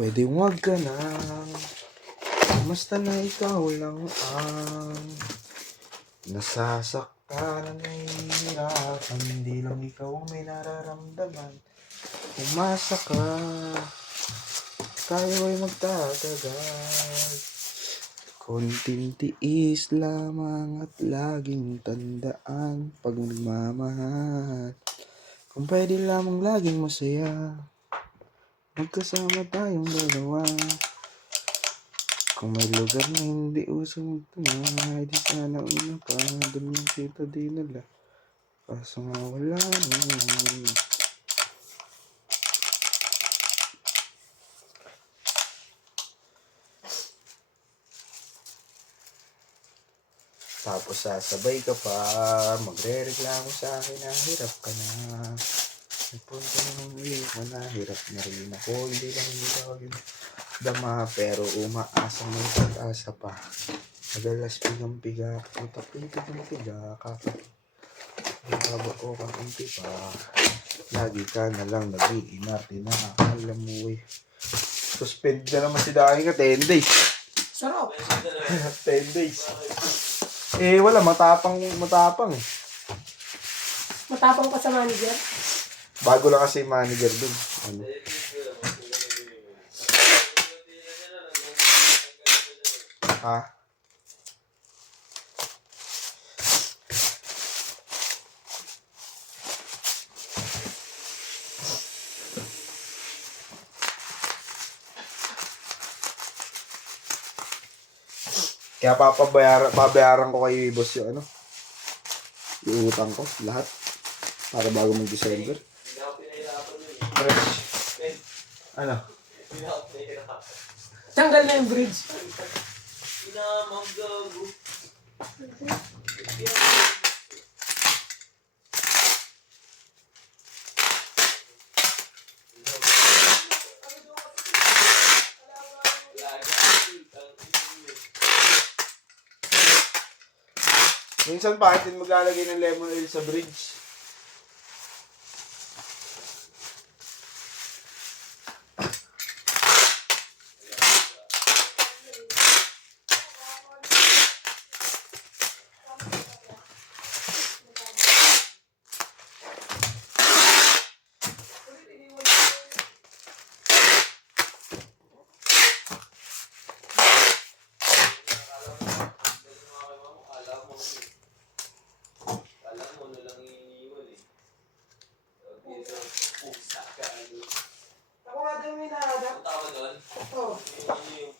Pwede wag ka nang basta na ikaw lang ang nasasaktan at nahihirapan. Hindi lang ikaw ang may nararamdaman. Umasa ka, tayo ay magtatagal. Konting tiis lamang at laging tandaan pag nagmamahal. Kung pwede lamang laging masaya, magkasama tayong dalawa. Kung may lugar na hindi uso magtumay, di sana una pa, dun yung kita dinala. Kaso nga wala naman. Tapos sasabay ka pa, magre-reklamo sa akin na hirap ka na. Nagpunta naman ulit mo na, hirap na rin ako. Hindi lang ikaw yung dama, pero umaasa may pag-asa pa. Madalas pigang-piga, utak-itik ng piga, kakababa ko kakunti pa. Lagi ka na lang nag-iinarte na, alam mo eh. Suspend na naman si Daki ka, 10 days. Sarap. 10 days. Eh, wala, matapang eh. Matapang pa sa manager. Bago lang kasi yung manager dun. Ano? Ha? Kaya pabayaran ko kay boss yung ano, yung utang ko, lahat. Para bago mag-December. Fresh. Ano? Tanggal na yung bridge. Minsan bakit din maglalagay ng lemon oil sa bridge? Ako nga daw may nahadap. Punta ka ba doon? Oo. Yung